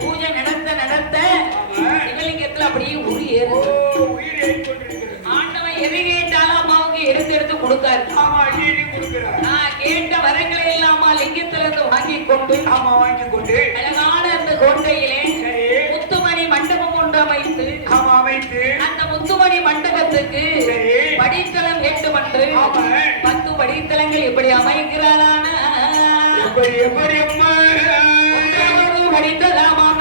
பூஜை நடத்த நடத்த சிவலிங்கத்துல அப்படியே உரி ஏறு. ஆண்டவன் எது கேட்டாலும் அம்மாவுக்கு எடுத்து கொடுத்தாரு. கேட்ட வரங்களை இல்லாம லிங்கத்துல இருந்து வாங்கி கொண்டு அழகான அந்த கோட்டையிலே முத்துமணி மண்டபம் ஒன்று அமைத்து அந்த முத்துமணி மண்டபத்துக்கு படித்தளம் 8 மன்று 10 படித்தளங்கள் எப்படி அமைக்கிறாரான படித்ததாமான